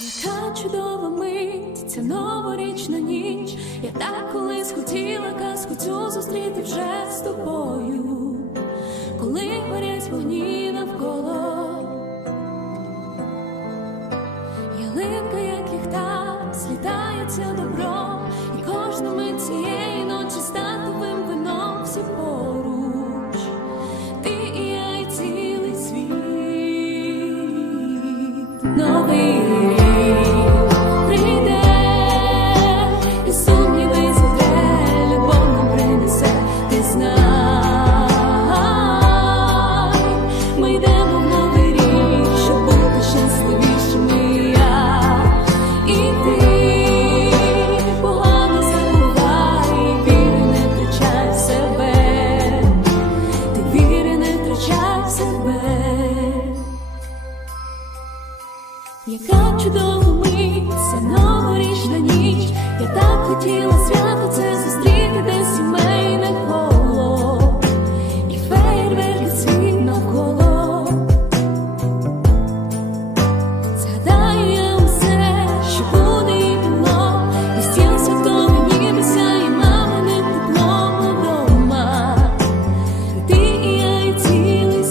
Яка чудова мить, ця новорічна ніч. Я так колись хотіла казку цю зустріти вже з тобою, коли горять вогні Яка чудова мить, новорічна ніч, я так хотіла свято це зустріти десь сімейне коло, і фейерверки світ навколо. Згадаю я усе, що буде і було, і стіл святковий ніби сяє маминим теплом. Ти і я, і цілий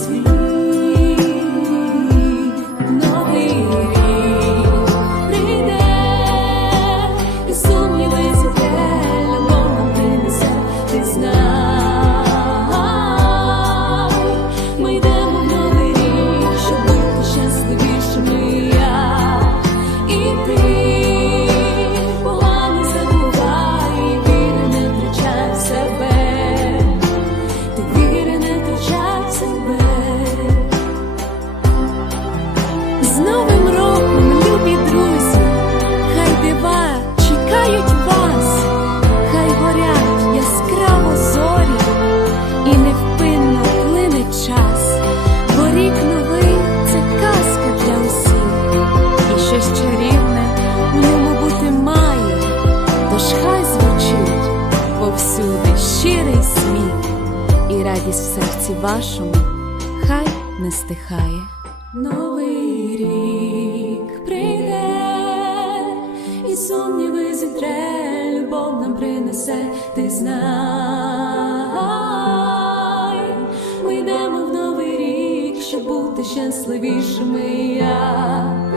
радість в серці вашому хай не стихає. Новий рік прийде, і сумніви зітре, любов нам принесе, ти знай. Ми йдемо в новий рік, щоб бути щасливішими я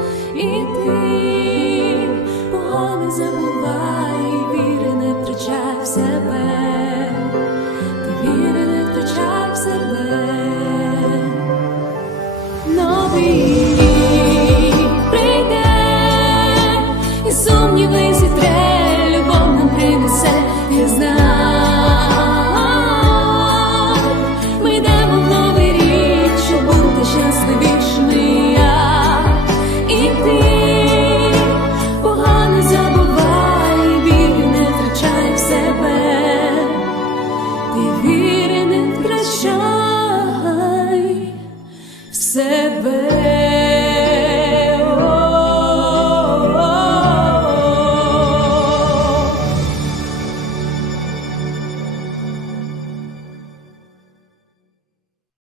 себе.